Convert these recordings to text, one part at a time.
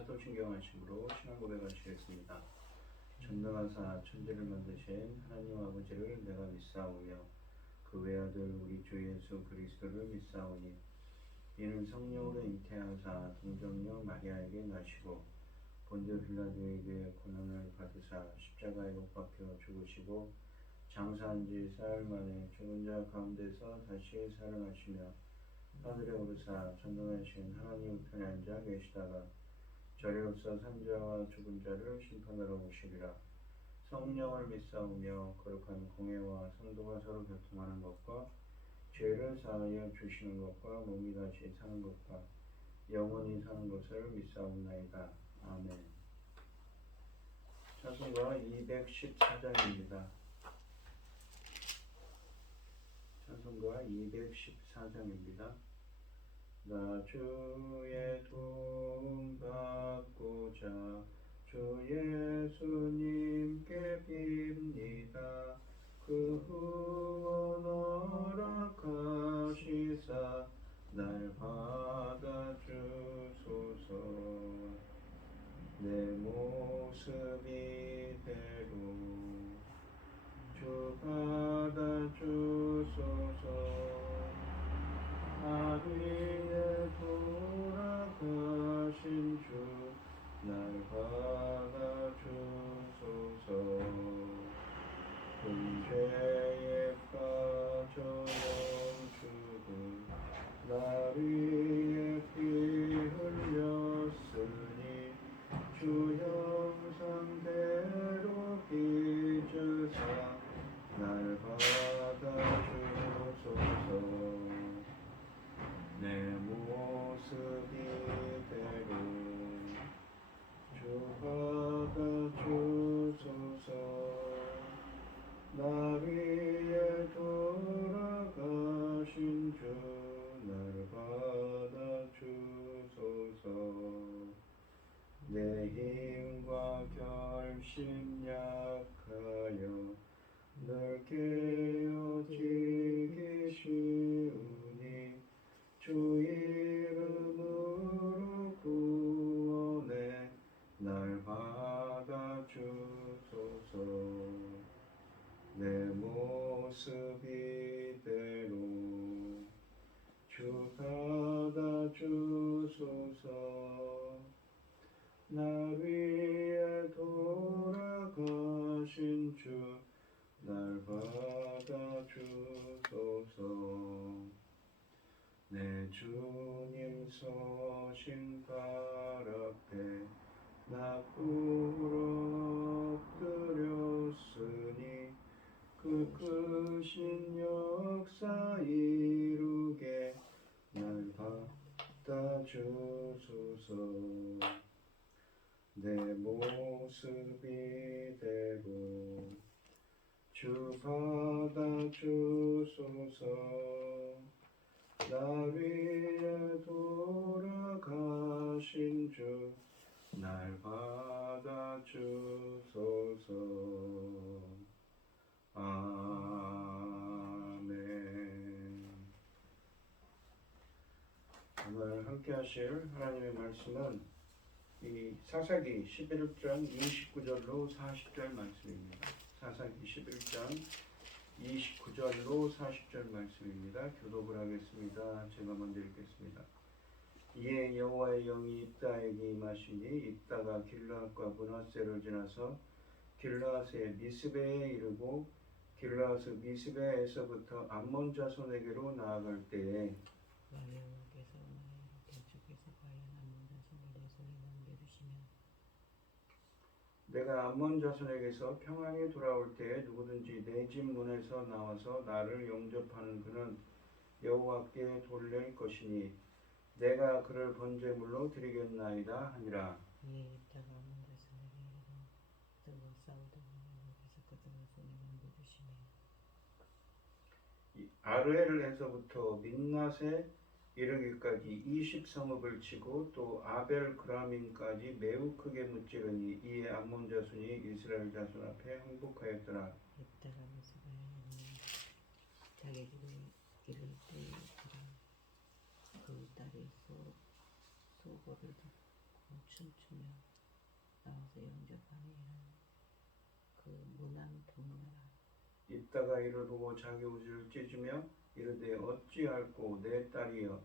사도신경하심으로 신앙 고백하시겠습니다. 전능하사 천지를 만드신 하나님 아버지를 내가 믿사오며 그 외아들 우리 주 예수 그리스도를 믿사오니 이는 성령으로 잉태하사 동정녀 마리아에게 나시고 본디오 빌라도에게 고난을 받으사 십자가에 못 박혀 죽으시고 장사한 지 사흘 만에 죽은 자 가운데서 다시 살아나시며 하늘에 오르사 전능하신 하나님 우편에 앉아 계시다가 저리로서 산자와 죽은 자를 심판하러 오시리라. 성령을 믿사오며 거룩한 공회와 성도가 서로 교통하는 것과 죄를 사하여 주시는 것과 몸이 다시 사는 것과 영원히 사는 것을 믿사옵나이다. 아멘. 찬송가 214장입니다. 찬송가 214장입니다. 나 주의 도움 받고자 주 예수님께 빕니다. 그 후원 허락하시사 날 받아주소서. 내 모습 이대로 주 받아주소서. 나 위에 돌아가신 주 날 받아주소서. 범죄에 빠져 영주고 나 위에 피 흘렸으니 주 형상대로 빚으사 날 받아주소서. 내 모습 이대로 주 받아주소서. 나 위에 돌아가신 주 날 받아주소서. 내 힘과 결심 약하여 늘 깨어지기 쉬우니 주 이름으로 구원해 날 받아주소서. 내 모습 이대로 주 받아주소서. 나 위에 돌아가신 주 날 받아주소서. 내 주님 서신 발 앞에 나 엎드렸으니 그 크신 역사 이루게 날 받아주소서. 내 모습 이대로 주 받아주소서. 나 위에 돌아가신 주 날 받아주소서. 아멘. 오늘 함께 하실 하나님의 말씀은 이 사사기 11장 29절로 40절 말씀입니다. 사사기 11장 29절로 40절 말씀입니다. 교독을 하겠습니다. 제가 먼저 읽겠습니다. 이에 여호와의 영이 입다에게 임하시니 입다가 길르앗과 므낫세를 지나서 길르앗의 미스베에 이르고 길르앗 미스베에서부터 암몬 자손에게로 나아갈 때에 여호와께서 대주께서 과연 암몬 자손에 대해서 남겨두시면 내가 암몬 자손에게서 평안히 돌아올 때에 누구든지 내 집 문에서 나와서 나를 영접하는 그는 여호와께 돌릴 것이니 내가 그를 번제물로 드리겠나이다 하니라. 이에 입다가 암몬 자손에게 이르되 그들과 싸우더니 여호와께서 그들을 손에 남겨두시며 아르엘에서부터 민낫에 이르기까지 20성읍을 치고 또 아벨 그라민까지 매우 크게 무찌르니 이에 암몬 자손이 이스라엘 자손 앞에 항복하였더라. 입다가 미스바에 있는 자기 집에 이를 때에 그 딸이 소고를 춤추며 나와서 영접하니 이런 그 무난 동료라. 입다가 이르고 자기 옷을 찢으며 이르되 어찌할꼬 내 딸이여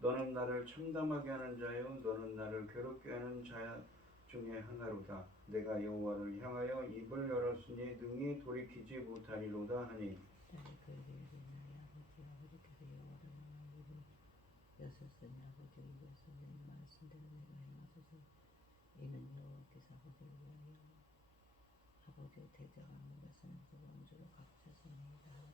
너는 나를 참담하게 하는 자요 너는 나를 괴롭게 하는 자 중에 하나로다. 내가 여호와를 향하여 입을 열었으니 능히 돌이키지 못하리로다 하니 딸이 그에게 이르되 아버지께서 여호와를 향하여 여섰으니 아버지가 이것을 내 말씀대로 내가 행하소서. 이는 여호와께서 아버지를 위하여 아버지의 대적하는 것은 왕주로 값으셨습니다 하라.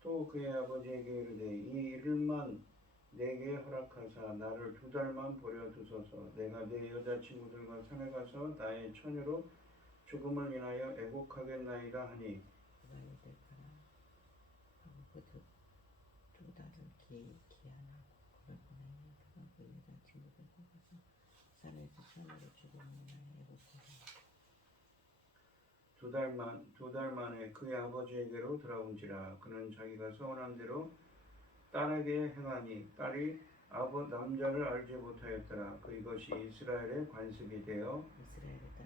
또 그의 아버지에게 이르되 이 일만 내게 허락하사 나를 2달만 버려 두소서. 내가 내 여자친구들과 산에 가서 나의 처녀로 죽음을 인하여 애곡하겠나이다 하니 그가 이르되 가라 하고 그 두 달을 기한하고 그를 보내니 그가 그 여자친구들과 가서 산에서 처녀로 죽음을 인하여 애곡하라. 2달 만에 그의 아버지에게로 돌아온지라. 그는 자기가 서원한 대로 딸에게 행하니 딸이 남자를 알지 못하였더라. 이것이 이스라엘의 관습이 되어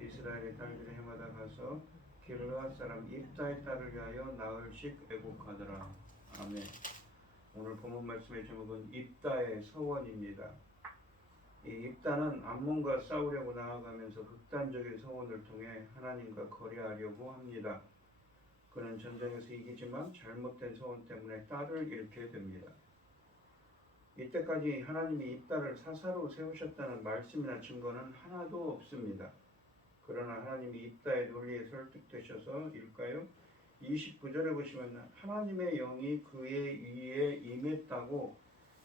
이스라엘의 딸들이 해마다 가서 기르가 사람 입다의 딸을 위하여 나흘씩 애곡하더라. 아멘. 오늘 본문 말씀의 제목은 입다의 서원입니다. 이 입다는 암몬과 싸우려고 나아가면서 극단적인 서원을 통해 하나님과 거래하려고 합니다. 그는 전쟁에서 이기지만 잘못된 서원 때문에 딸을 잃게 됩니다. 이때까지 하나님이 입다를 사사로 세우셨다는 말씀이나 증거는 하나도 없습니다. 그러나 하나님이 입다의 논리에 설득되셔서일까요? 29절에 보시면 하나님의 영이 그의 위에 임했다고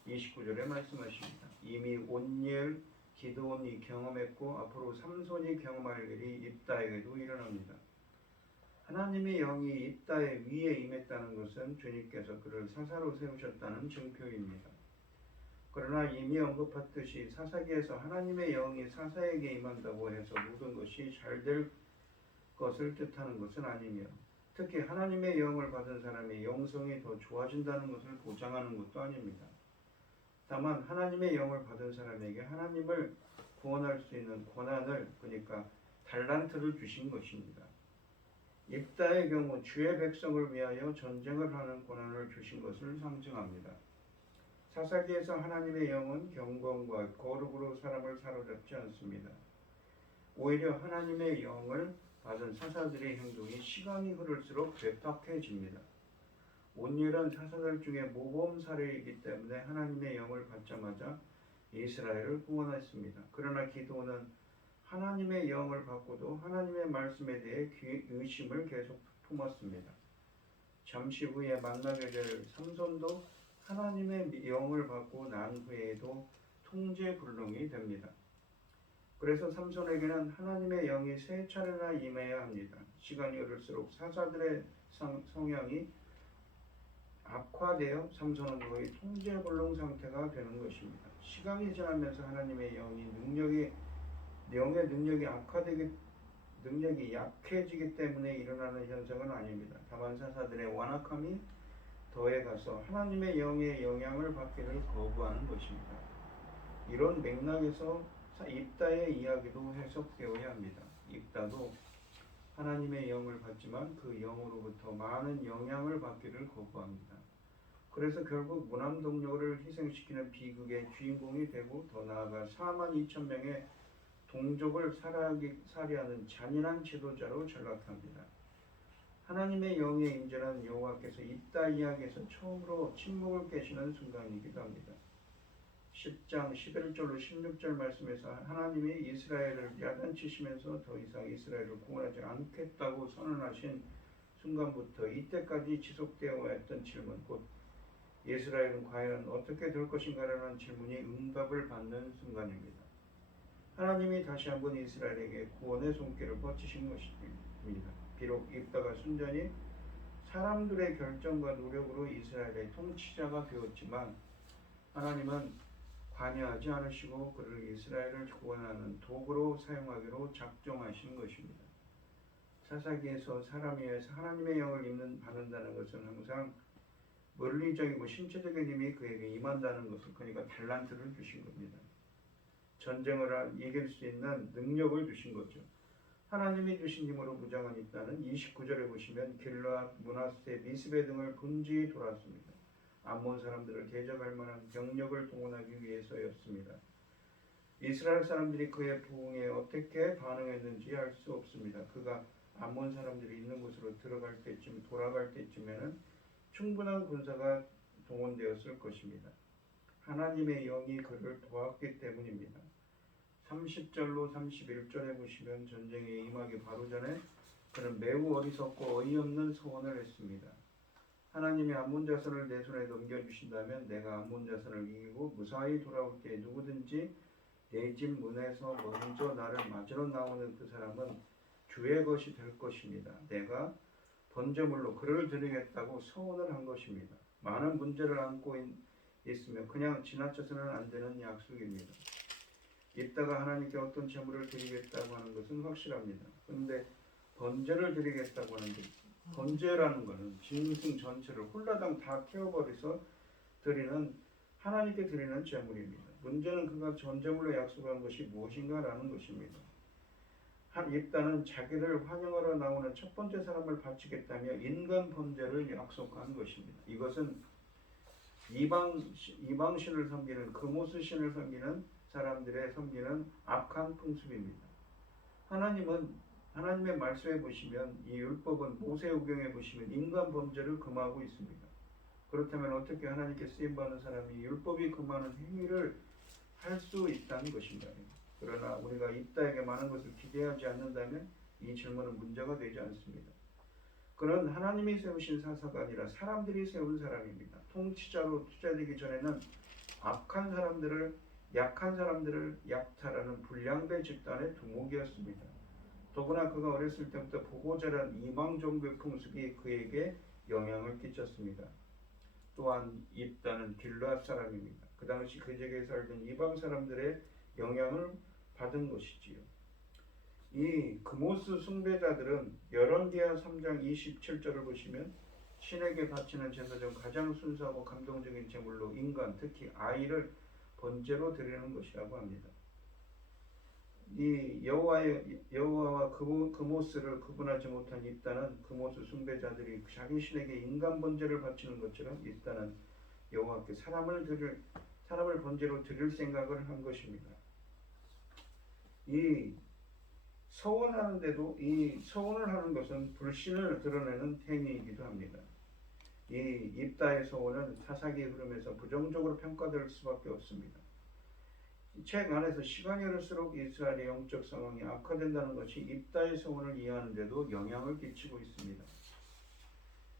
29절에 말씀하십니다. 이미 온니엘, 기드온이 경험했고 앞으로 삼손이 경험할 일이 입다에게도 일어납니다. 하나님의 영이 입다의 위에 임했다는 것은 주님께서 그를 사사로 세우셨다는 증표입니다. 그러나 이미 언급했듯이 사사기에서 하나님의 영이 사사에게 임한다고 해서 모든 것이 잘 될 것을 뜻하는 것은 아니며 특히 하나님의 영을 받은 사람의 영성이 더 좋아진다는 것을 보장하는 것도 아닙니다. 다만 하나님의 영을 받은 사람에게 하나님을 구원할 수 있는 권한을, 그러니까 달란트를 주신 것입니다. 입다의 경우 주의 백성을 위하여 전쟁을 하는 권한을 주신 것을 상징합니다. 사사기에서 하나님의 영은 경건과 거룩으로 사람을 사로잡지 않습니다. 오히려 하나님의 영을 받은 사사들의 행동이 시간이 흐를수록 괴팍해집니다. 온유한 사사들 중에 모범 사례이기 때문에 하나님의 영을 받자마자 이스라엘을 구원했습니다. 그러나 기드온은 하나님의 영을 받고도 하나님의 말씀에 대해 의심을 계속 품었습니다. 잠시 후에 만나게 될 삼손도 하나님의 영을 받고 난 후에도 통제불능이 됩니다. 그래서 삼손에게는 하나님의 영이 3차례나 임해야 합니다. 시간이 흐를수록 사사들의 성향이 악화되어 삼손은 거의 통제불능 상태가 되는 것입니다. 시간이 지나면서 하나님의 영의 능력이 능력이 약해지기 때문에 일어나는 현상은 아닙니다. 다만 사사들의 완악함이 더해가서 하나님의 영의 영향을 받기를 거부하는 것입니다. 이런 맥락에서 입다의 이야기도 해석되어야 합니다. 입다도 하나님의 영을 받지만 그 영으로부터 많은 영향을 받기를 거부합니다. 그래서 결국 무난동료를 희생시키는 비극의 주인공이 되고 더 나아가 42,000명의 동족을 살해하는 잔인한 지도자로 전락합니다. 하나님의 영의 임재는 여호와께서 입다 이야기에서 처음으로 침묵을 깨시는 순간이기도 합니다. 10장 11절로 16절 말씀에서 하나님이 이스라엘을 야단치시면서 더 이상 이스라엘을 구원하지 않겠다고 선언하신 순간부터 이때까지 지속되어 왔던 질문, 곧 이스라엘은 과연 어떻게 될 것인가라는 질문이 응답을 받는 순간입니다. 하나님이 다시 한번 이스라엘에게 구원의 손길을 뻗치신 것입니다. 비록 입다가 순전히 사람들의 결정과 노력으로 이스라엘의 통치자가 되었지만 하나님은 관여하지 않으시고 그를 이스라엘을 구원하는 도구로 사용하기로 작정하신 것입니다. 사사기에서 사람이 하나님의 영을 받는다는 것은 항상 물리적이고 신체적인 힘이 그에게 임한다는 것을, 그러니까 달란트를 주신 겁니다. 전쟁을 이길 수 있는 능력을 주신 거죠. 하나님이 주신 힘으로 무장한 입다는 29절에 보시면 길르앗, 므낫세, 미스베 등을 분지히 돌았습니다. 암몬 사람들을 대적할 만한 병력을 동원하기 위해서였습니다. 이스라엘 사람들이 그의 부흥에 어떻게 반응했는지 알 수 없습니다. 그가 암몬 사람들이 있는 곳으로 돌아갈 때쯤에는 충분한 군사가 동원되었을 것입니다. 하나님의 영이 그를 도왔기 때문입니다. 30절로 31절에 보시면 전쟁에 임하기 바로 전에 그는 매우 어리석고 어이없는 소원을 했습니다. 하나님이 암몬 자손을 내 손에 넘겨주신다면 내가 암몬 자손을 이기고 무사히 돌아올 때 누구든지 내 집 문에서 먼저 나를 맞으러 나오는 그 사람은 주의 것이 될 것입니다. 내가 번제물로 그를 드리겠다고 서원을 한 것입니다. 많은 문제를 안고 있으며 그냥 지나쳐서는 안 되는 약속입니다. 입다가 하나님께 어떤 제물을 드리겠다고 하는 것은 확실합니다. 그런데 번제를 드리겠다고 하는데 번제라는 것은 짐승 전체를 홀라당 다 태워버려서 하나님께 드리는 제물입니다. 문제는 그가 전제물로 약속한 것이 무엇인가라는 것입니다. 입다는 자기를 환영하러 나오는 첫 번째 사람을 바치겠다며 인간 번제를 약속한 것입니다. 이것은 이방신을 섬기는 그모스 신을 섬기는 사람들의 섬기는 악한 풍습입니다. 하나님의 말씀에 보시면 이 율법은 모세오경에 보시면 인간 범죄를 금하고 있습니다. 그렇다면 어떻게 하나님께 쓰임받는 사람이 율법이 금하는 행위를 할 수 있다는 것인가요? 그러나 우리가 입다에게 많은 것을 기대하지 않는다면 이 질문은 문제가 되지 않습니다. 그는 하나님이 세우신 사사가 아니라 사람들이 세운 사람입니다. 통치자로 투자되기 전에는 약한 사람들을 약탈하는 불량배 집단의 두목이었습니다. 더구나 그가 어렸을 때부터 보고자란 이방 종교 풍습이 그에게 영향을 끼쳤습니다. 또한 입다는 길르앗 사람입니다. 그 당시 그 지역에 살던 이방 사람들의 영향을 받은 것이지요. 이 그모스 숭배자들은 열왕기하 3장 27절을 보시면 신에게 바치는 제사 중 가장 순수하고 감동적인 제물로 인간, 특히 아이를 번제로 드리는 것이라고 합니다. 이 여호와와 그모스를 구분하지 못한 입다는 그모스 숭배자들이 자기 신에게 인간 번제를 바치는 것처럼 입다는 여호와께 사람을 번제로 드릴 생각을 한 것입니다. 이 서원하는데도 이 서원을 하는 것은 불신을 드러내는 행위이기도 합니다. 이 입다의 서원은 사사기의 흐름에서 부정적으로 평가될 수밖에 없습니다. 책 안에서 시간이 흐를수록 이스라엘의 영적 상황이 악화된다는 것이 입다의 서원을 이해하는 데도 영향을 끼치고 있습니다.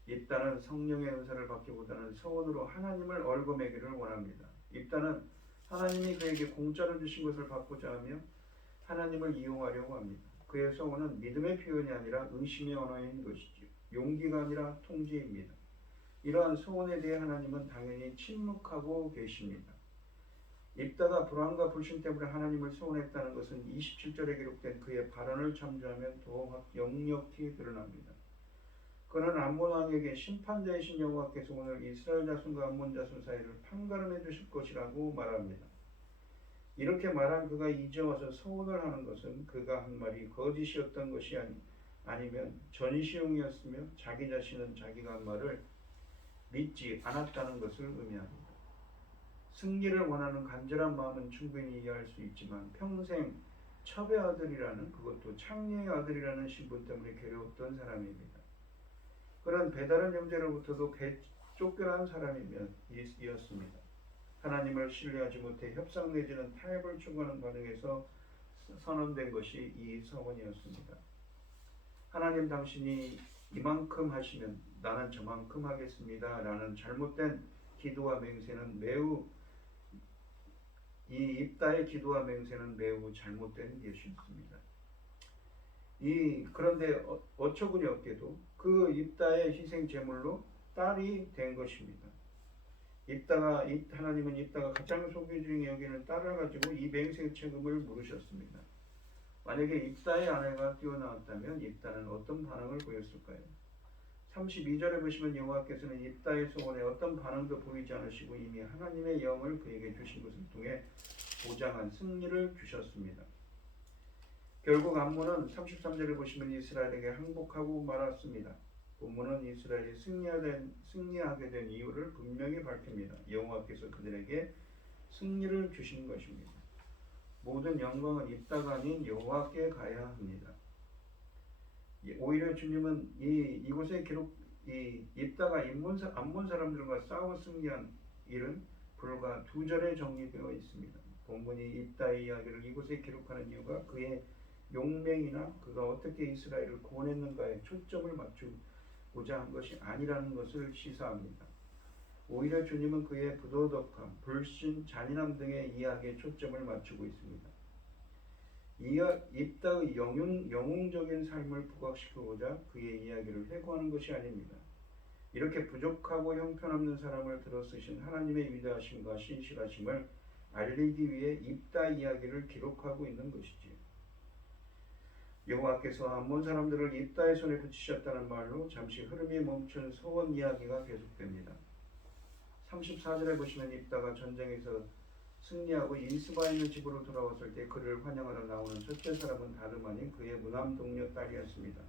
입다는 성령의 은사를 받기보다는 서원으로 하나님을 얽어매기를 원합니다. 입다는 하나님이 그에게 공짜로 주신 것을 받고자 하며 하나님을 이용하려고 합니다. 그의 서원은 믿음의 표현이 아니라 의심의 언어인 것이지요. 용기가 아니라 통제입니다. 이러한 서원에 대해 하나님은 당연히 침묵하고 계십니다. 입다가 불안과 불신 때문에 하나님을 서원했다는 것은 27절에 기록된 그의 발언을 참조하면 더욱 역력히 드러납니다. 그는 암몬 왕에게 심판자이신 여호와께서 오늘 이스라엘 자손과 암몬 자손 사이를 판가름해 주실 것이라고 말합니다. 이렇게 말한 그가 이제 와서 서원을 하는 것은 그가 한 말이 거짓이었던 것이 아니면 전시용이었으며 자기 자신은 자기가 한 말을 믿지 않았다는 것을 의미합니다. 승리를 원하는 간절한 마음은 충분히 이해할 수 있지만 평생 첩의 아들이라는, 그것도 창녀의 아들이라는 신분 때문에 괴로웠던 사람입니다. 그런 배다른 형제로부터도 쫓겨난 사람이었습니다. 하나님을 신뢰하지 못해 협상 내지는 타협을 추구하는 과정에서 선언된 것이 이 서원이었습니다. 하나님 당신이 이만큼 하시면 나는 저만큼 하겠습니다 라는 잘못된 기도와 맹세는 이 입다의 기도와 맹세는 매우 잘못된 것이었습니다. 그런데 어처구니 없게도 그 입다의 희생 제물로 딸이 된 것입니다. 하나님은 입다가 가장 소유중에 여기는 딸을 가지고 이 맹세 책임을 물으셨습니다. 만약에 입다의 아내가 뛰어나왔다면 입다는 어떤 반응을 보였을까요? 32절에 보시면 여호와께서는 입다의 소원에 어떤 반응도 보이지 않으시고 이미 하나님의 영을 그에게 주신 것을 통해 보장한 승리를 주셨습니다. 결국 암몬은 33절을 보시면 이스라엘에게 항복하고 말았습니다. 본문은 이스라엘이 승리하게 된 이유를 분명히 밝힙니다. 여호와께서 그들에게 승리를 주신 것입니다. 모든 영광은 입다가 아닌 여호와께 가야 합니다. 오히려 주님은 이곳에 입다가 암몬 사람들과 싸워 승리한 일은 불과 2절에 정리되어 있습니다. 본문이 입다의 이야기를 이곳에 기록하는 이유가 그의 용맹이나 그가 어떻게 이스라엘을 구원했는가에 초점을 맞추고자 한 것이 아니라는 것을 시사합니다. 오히려 주님은 그의 부도덕함, 불신, 잔인함 등의 이야기에 초점을 맞추고 있습니다. 입다의 영웅적인 삶을 부각시키고자 그의 이야기를 회고하는 것이 아닙니다. 이렇게 부족하고 형편없는 사람을 들어 쓰신 하나님의 위대하심과 신실하심을 알리기 위해 입다 이야기를 기록하고 있는 것이지요. 여호와께서 암몬 사람들을 입다의 손에 붙이셨다는 말로 잠시 흐름이 멈춘 소원 이야기가 계속됩니다. 34절에 보시면 입다가 전쟁에서 승리하고 이스바에 있는 집으로 돌아왔을 때 그를 환영하러 나오는 첫째 사람은 다름 아닌 그의 무남 동료 딸이었습니다.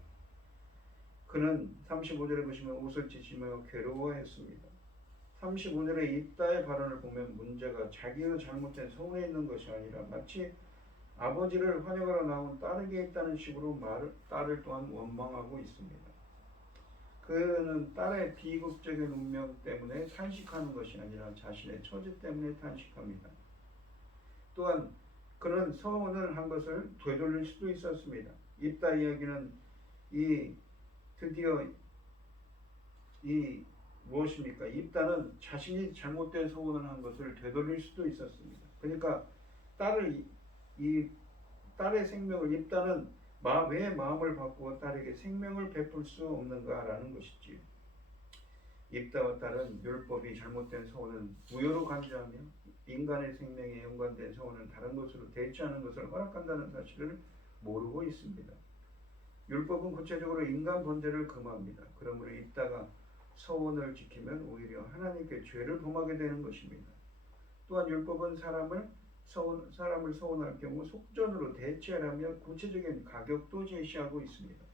그는 35절에 보시면 옷을 찢으며 괴로워했습니다. 35절의 입다의 발언을 보면 문제가 자기의 잘못된 서운에 있는 것이 아니라 마치 아버지를 환영하러 나온 딸에게 있다는 식으로 딸을 또한 원망하고 있습니다. 그는 딸의 비극적인 운명 때문에 탄식하는 것이 아니라 자신의 처지 때문에 탄식합니다. 또한 그는 서운을 한 것을 되돌릴 수도 있었습니다. 입다 이야기는 드디어 무엇입니까? 입다는 자신이 잘못된 서운을 한 것을 되돌릴 수도 있었습니다. 그러니까 딸의 생명을 입다는 왜 마음을 바꾸어 딸에게 생명을 베풀 수 없는가라는 것이지요. 입다와 딸은 율법이 잘못된 서원은 무효로 간주하며 인간의 생명에 연관된 서원은 다른 것으로 대체하는 것을 허락한다는 사실을 모르고 있습니다. 율법은 구체적으로 인간 번제를 금합니다. 그러므로 입다가 서원을 지키면 오히려 하나님께 죄를 범하게 되는 것입니다. 또한 율법은 사람을 서원할 경우 속전으로 대체하라며 구체적인 가격도 제시하고 있습니다.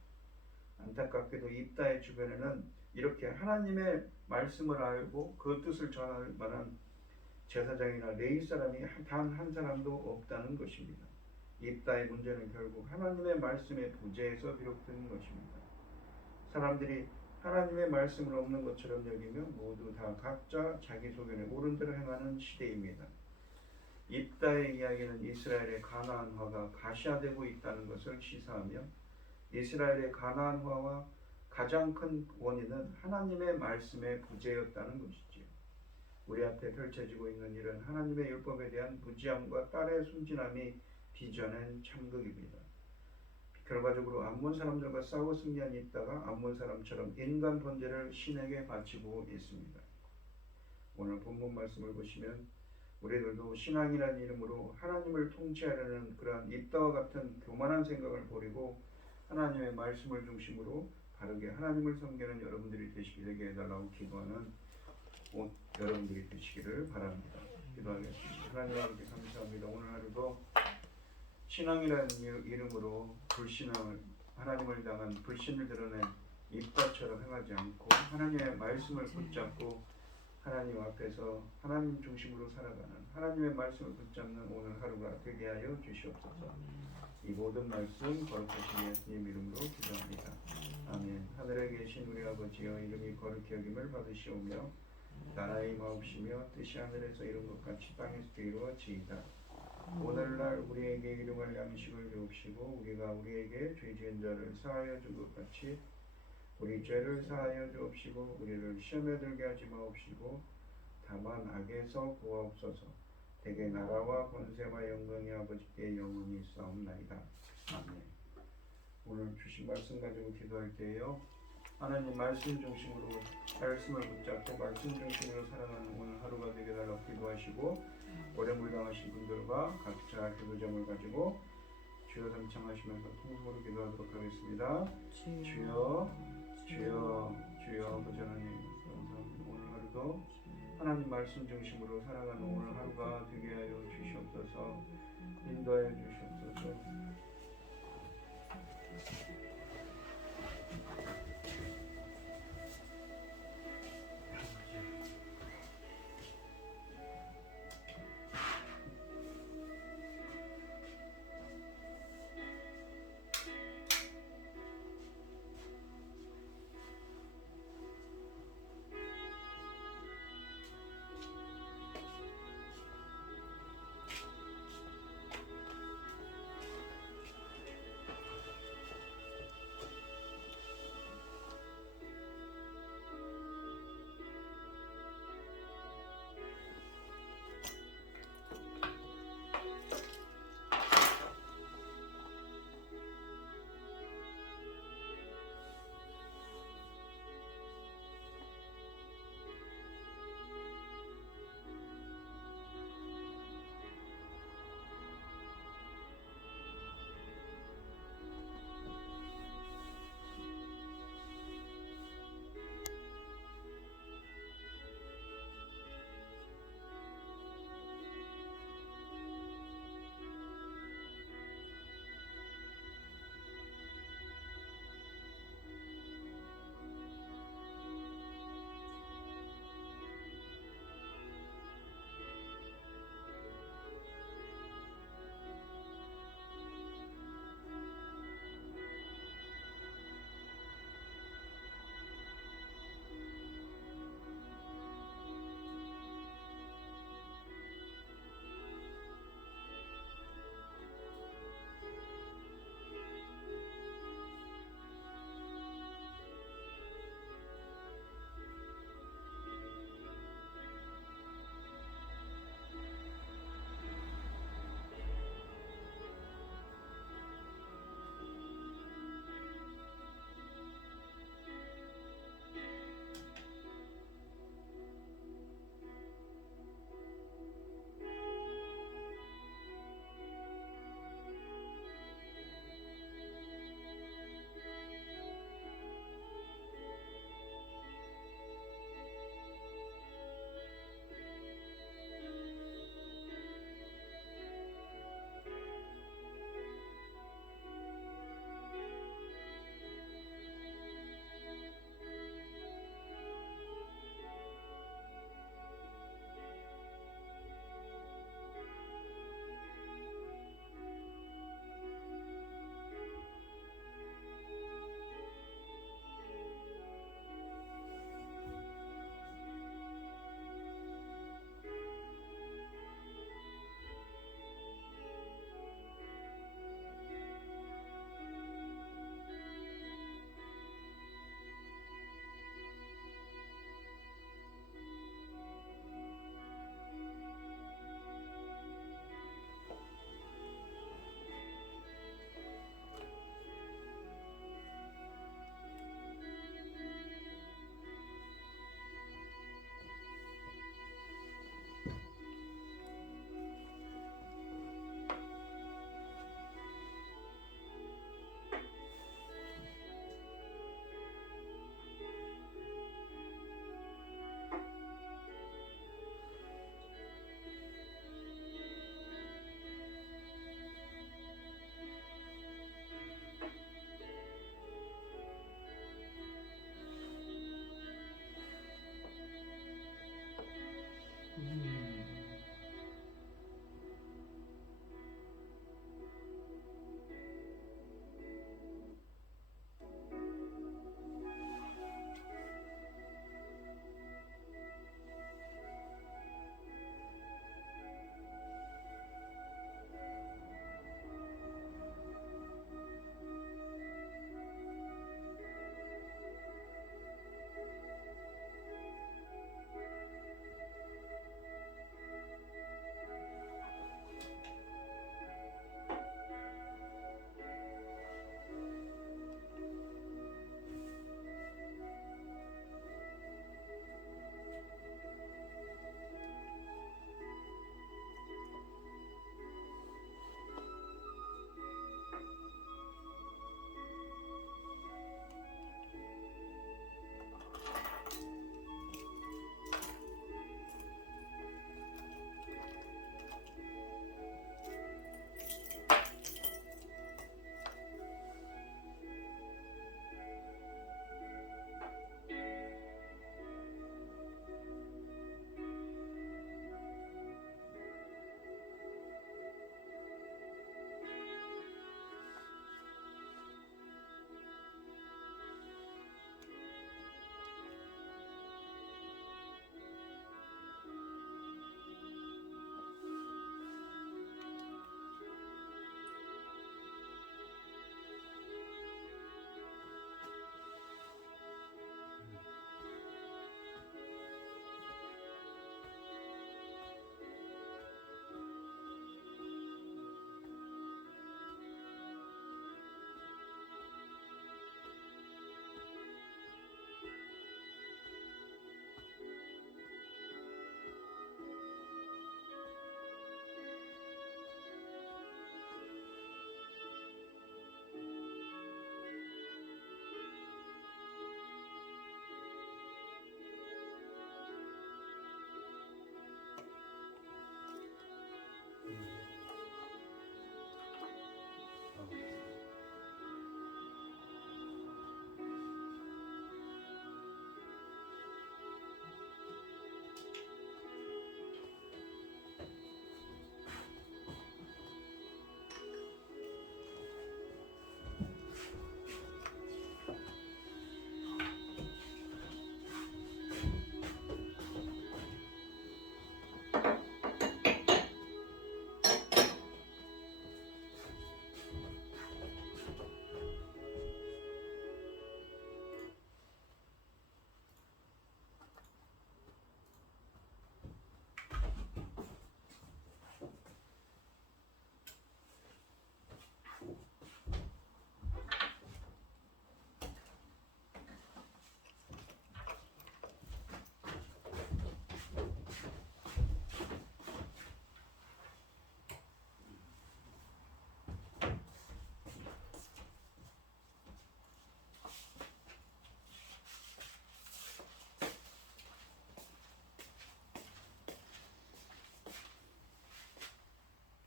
안타깝게도 입다의 주변에는 이렇게 하나님의 말씀을 알고 그 뜻을 전할 만한 제사장이나 레위 사람이 단 한 사람도 없다는 것입니다. 입다의 문제는 결국 하나님의 말씀의 부재에서 비롯된 것입니다. 사람들이 하나님의 말씀을 없는 것처럼 여기며 모두 다 각자 자기 소견에 옳은 대로 행하는 시대입니다. 입다의 이야기는 이스라엘의 가나안화가 가시화되고 있다는 것을 시사하며 이스라엘의 가나안화와 가장 큰 원인은 하나님의 말씀의 부재였다는 것이지요. 우리 앞에 펼쳐지고 있는 일은 하나님의 율법에 대한 무지함과 딸의 순진함이 빚어낸 참극입니다. 결과적으로 암몬 사람들과 싸워 승리한 입다가 암몬 사람처럼 인간 번제를 신에게 바치고 있습니다. 오늘 본문 말씀을 보시면 우리들도 신앙이라는 이름으로 하나님을 통치하려는 그러한 입다와 같은 교만한 생각을 버리고 하나님의 말씀을 중심으로 바르게 하나님을 섬기는 여러분들이 되시게 해달라고 기도하는 여러분들이 되시기를 바랍니다. 기도하겠습니다. 하나님 아버지 감사합니다. 오늘 하루도 신앙이라는 이름으로 하나님을 향한 불신을 드러낸 입다처럼 행하지 않고 하나님의 말씀을 붙잡고 하나님 앞에서 하나님 중심으로 살아가는 하나님의 말씀을 붙잡는 오늘 하루가 되게 하여 주시옵소서. 이 모든 말씀 거룩하신 예수님 이름으로 기도합니다. 아멘. 하늘에 계신 우리 아버지여 이름이 거룩히 여김을 받으시오며 나라의 마옵시며 뜻이 하늘에서 이룬 것 같이 땅에서도 이루어지이다. 오늘날 우리에게 일용할 양식을 주옵시고 우리가 우리에게 죄 지은 자를 사하여 준 것 같이 우리 죄를 사하여 주옵시고 우리를 시험에 들게 하지 마옵시고 다만 악에서 구하옵소서. 대개 나라와 권세와 영광이 아버지께 영원히 있사옵나이다. 아멘. 오늘 주신 말씀 가지고 기도할 때에요. 하나님 말씀 중심으로 말씀을 붙잡고 말씀 중심으로 살아가는 오늘 하루가 되게 달라고 기도하시고 오래물 당하신 분들과 각자 기도점을 가지고 주여 삼창하시면서 통성으로 기도하도록 하겠습니다. 주여 주여 주여 아버지 하나님 감사합니다. 오늘 하루도 하나님 말씀 중심으로 살아가는 오늘 하루가 되게 하여 주시옵소서. 인도하여 주시옵소서.